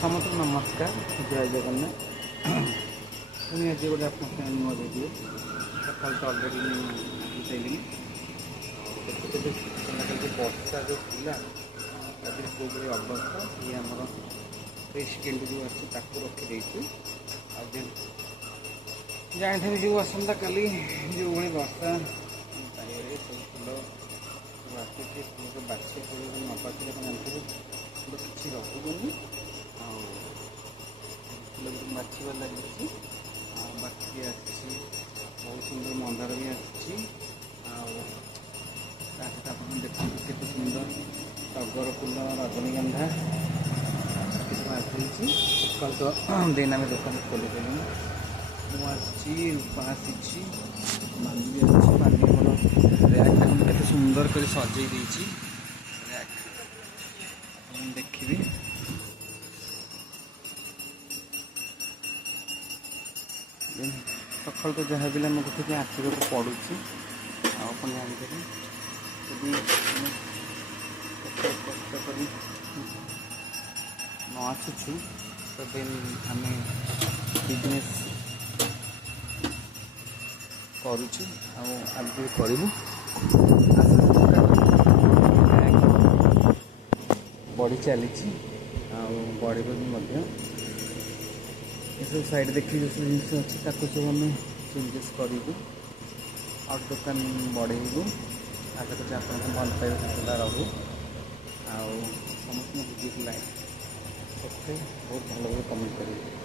समस्त नमस्कार जय जगन्नाथ पुणी आज गोटे आप नुआ भिडियो सकाल तो अलरेडी आसी सारे देखते वर्षा जो था कौ भाई अवस्था ये आमर प्रेसिडेंट जो अच्छे रखी आज जाने जो आसंता काली जो भाई वर्षा चारे सब फुल सब आसुचे फुल बाछे फुल नपाचे जानते किसी रखुनि फुल बाछबार लगी बाकी आसी बहुत सुंदर मंदार भी आसी देखते केते सुंदर टगर फुल रजनीगंधा आसी सकाल तो दिन आम दुकान खोली मुझे रूपा आसी मानी भी आसी मानी रैक केते सुंदर कर सजे रैक देखी सकाल तो जहाँ भी आम कथी आखिर पड़ू आपन जानते कष्ट कर न आसुचु तबे आम बिजनेस करुचु आगे करूँ बढ़ी चली बढ़ सब साइड देखिए जो जिन अच्छी सब आम चेंजेस करूँ और दुकान बढ़ेबू आगे तो आप भल पाइबा सदा रहू आ समस्त भिडियो लाइक सब्सक्राइब बहुत भल भाव कमेंट करेंगे।